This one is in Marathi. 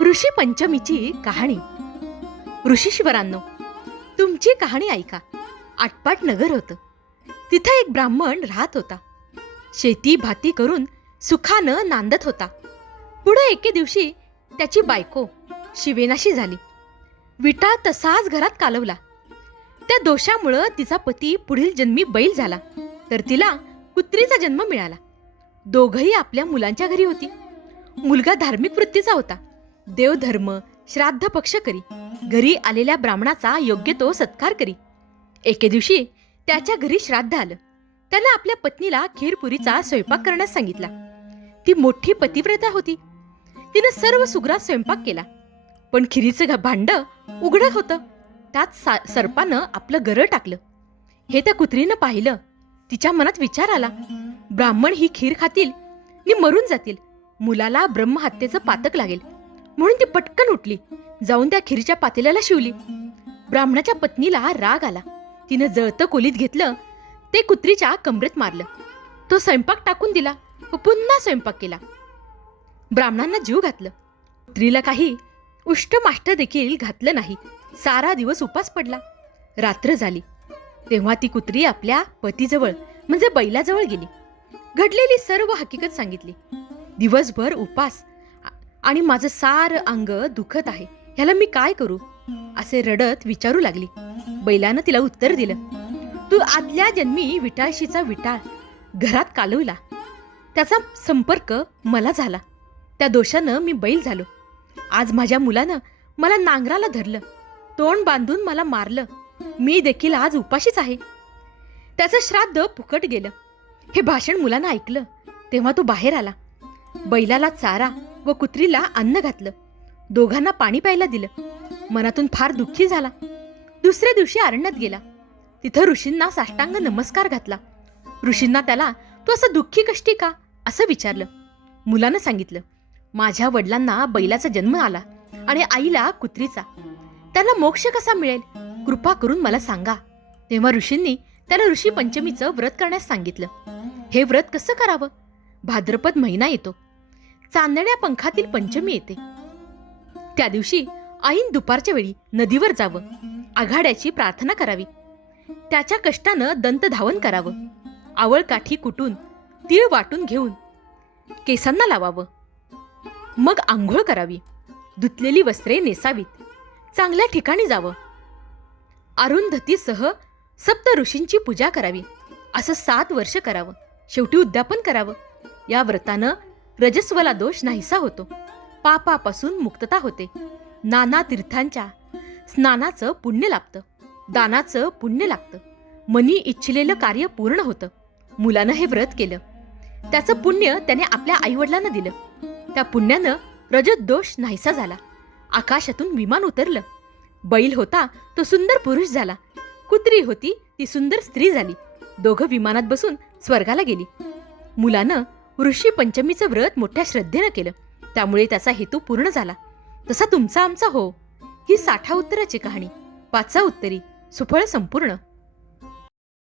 ऋषी पंचमीची कहाणी. ऋषीश्वरांनो तुमची कहाणी ऐका. आटपाट नगर होतं. तिथं एक ब्राह्मण राहत होता. शेती भाती करून सुखानं नांदत होता. पुढे एके दिवशी त्याची बायको शिवेनाशी झाली. विटा तसाच घरात कालवला. त्या दोषामुळं तिचा पती पुढील जन्मी बैल झाला तर तिला कुत्रीचा जन्म मिळाला. दोघही आपल्या मुलांच्या घरी होती. मुलगा धार्मिक वृत्तीचा होता. देवधर्म श्राद्ध पक्ष करी. घरी आलेल्या ब्राह्मणाचा योग्य तो सत्कार करी. एके दिवशी त्याच्या घरी श्राद्ध आलं. त्यानं आपल्या पत्नीला खीरपुरीचा स्वयंपाक करण्यास सांगितला. ती मोठी पतिव्रता होती. तिनं सर्व सुग्रात स्वयंपाक केला. पण खिरीचं भांड उघडं होतं. त्यात सा- सर्पानं आपलं गरळ टाकलं. हे त्या कुत्रीनं पाहिलं. तिच्या मनात विचार आला. ब्राह्मण ही खीर खातील नि मरून जातील. मुलाला ब्रह्महत्येचं पातक लागेल. म्हणून ती पटकन उठली. जाऊन त्या खिरीच्या पातेल्याला शिवली. ब्राह्मणाच्या पत्नीला राग आला. तिनं जळतं कोलीत घेतलं ते कुत्रीच्या कमरेत मारलं. तो स्वयंपाक टाकून दिला व पुन्हा स्वयंपाक केला. ब्राह्मणांना जीव घातलं. कुत्रीला काही उष्ट माष्ट देखील घातलं नाही. सारा दिवस उपास पडला. रात्र झाली. तेव्हा ती कुत्री आपल्या पतीजवळ म्हणजे बैलाजवळ गेली. घडलेली सर्व हकीकत सांगितली. दिवसभर उपास आणि माझं सार अंग दुखत आहे. ह्याला मी काय करू? असे रडत विचारू लागली. बैलानं तिला उत्तर दिलं. तू आदल्या जन्मी विटाळशीचा विटाळ. घरात कालवला. त्याचा संपर्क मला झाला. त्या दोषानं मी बैल झालो. आज माझ्या मुलानं मला नांगराला धरलं. तोंड बांधून मला मारलं. मी देखील आज उपाशीच आहे. त्याचं श्राद्ध फुकट गेलं. हे भाषण मुलानं ऐकलं. तेव्हा तो बाहेर आला. बैलाला चारा व कुत्रीला अन्न घातलं. दोघांना पाणी प्यायला दिलं. मनातून फार दुःखी झाला. दुसऱ्या दिवशी अरण्यात गेला. तिथं ऋषींना साष्टांग नमस्कार घातला. ऋषींना त्याला तू असं दुःखी कष्टी का? असं विचारलं. मुलानं सांगितलं माझ्या वडिलांना बैलाचा जन्म आला आणि आईला कुत्रीचा. त्याला मोक्ष कसा मिळेल? कृपा करून मला सांगा. तेव्हा ऋषींनी त्याला ऋषी पंचमीचं व्रत करण्यास सांगितलं. हे व्रत कसं करावं? भाद्रपद महिना येतो. चांदण्या पंखातील पंचमी येते. त्या दिवशी आईन दुपारच्या वेळी नदीवर जावं आघाड्याची प्रार्थना करावी. त्याच्या कष्टानं दंत धावन करावं आवळ काठी कुटून तीळ वाटून घेऊन केसांना लावावं. मग आंघोळ करावी धुतलेली वस्त्रे नेसावीत चांगल्या ठिकाणी जावं. अरुंधतीसह सप्त ऋषींची पूजा करावी असं सात वर्ष करावं शेवटी उद्यापन करावं. या व्रतानं रजस्वला दोष नाहीसा होतो. पापापासून मुक्तता होते. नाना तीर्थांच्या स्नानाचं पुण्य लाभतं. दानाचं पुण्य लागतं. मनी इच्छिलेलं कार्य पूर्ण होतं. मुलानं हे व्रत केलं. त्याचं पुण्य त्याने आपल्या आईवडिलांना दिलं. त्या पुण्यानं रजत दोष नाहीसा झाला. आकाशातून विमान उतरलं. बैल होता तो सुंदर पुरुष झाला. कुत्री होती ती सुंदर स्त्री झाली. दोघं विमानात बसून स्वर्गाला गेली. मुलानं ऋषी पंचमीचं व्रत मोठ्या श्रद्धेनं केलं. त्यामुळे त्याचा हेतू पूर्ण झाला. तसा तुमचा आमचा हो. ही साठा उत्तराची कहाणी. पाचा उत्तरी. सुफळ संपूर्ण.